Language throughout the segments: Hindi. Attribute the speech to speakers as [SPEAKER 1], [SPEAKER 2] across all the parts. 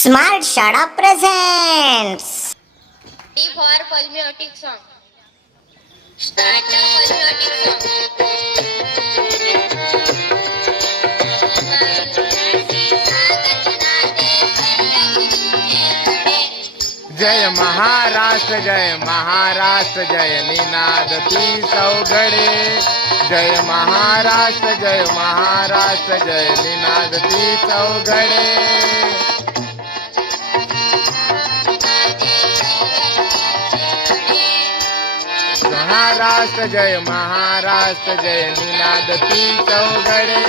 [SPEAKER 1] Smart Palmiotic song. Start the Palmiotic
[SPEAKER 2] जय महाराष्ट्र जय महाराष्ट्र जय निनाद ती चौघडे जय महाराष्ट्र जय महाराष्ट्र जय निनाद ती चौघडे महाराष्ट्र जय महाराष्ट्र जय निनाद तीन चौघडे.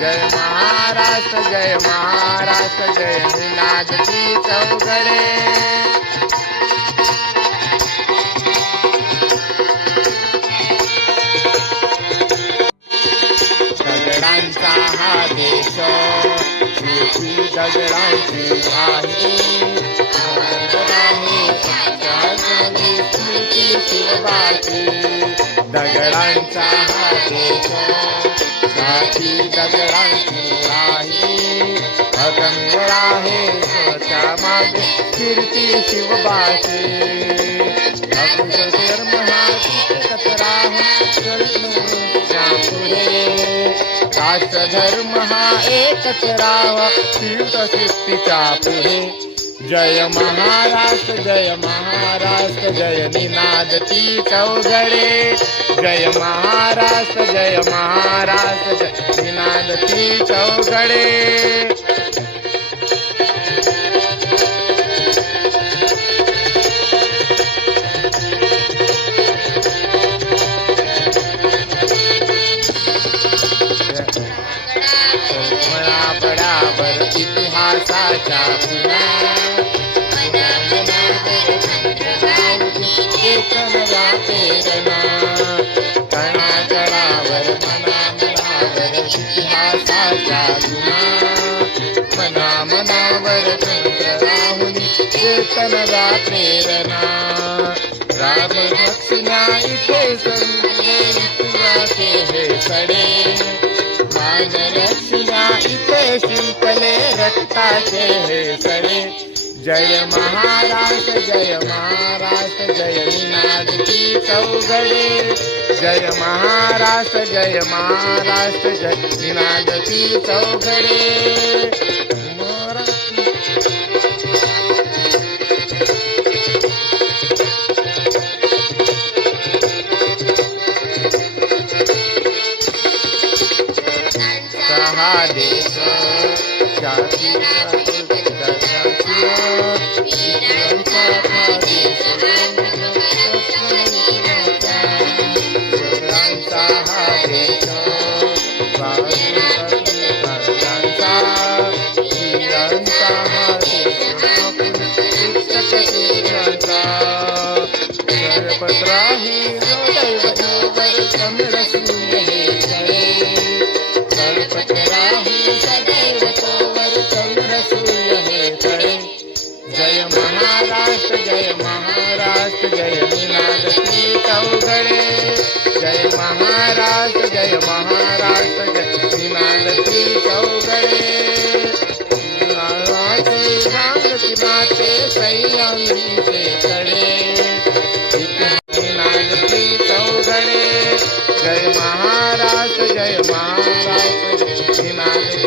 [SPEAKER 2] जय महाराष्ट्र जय महाराष्ट्र जय निनाद तीन चौघडे. दगडांचा हा देश दगडांची आहे स्मृती शिवबाची दगडांचा हा देश छाती दगडांची राही. अगंग आहे स्वतः मागे. कीर्ती शिवबाची अकुश धर्म हा कचरा पुढे. राष्ट्रधर्म हा एकच राहा तीर्थ पुढे. जय महाराष्ट्र जय महाराष्ट्र, जय निनाद ती चौघडे जय महाराष्ट्र जय महाराष्ट्र, जय निनाद ती चौघडे विलासाच्या फुला. चेतन जाते जना कणाकणावर मनाकणावर इतिहासाच्या जुना मना मनावर चंद्र राहुनी चेतन राम लक्ष्मा इथे संगे सडे मान लक्ष्मी शिंपले रक्ताचे हे सडे जय महाराष्ट्र जय महाराष्ट्र जय निनाद की चौघडे. जय महाराष्ट्र जय महाराष्ट्र जय निनाद की चौघडे. सहा देश जाती पत्राही दैववर समरसूय हे कळे सदैव तोवर चंद्रसूर्य हे तळे जय महाराष्ट्र जय महाराष्ट्र जय निनाद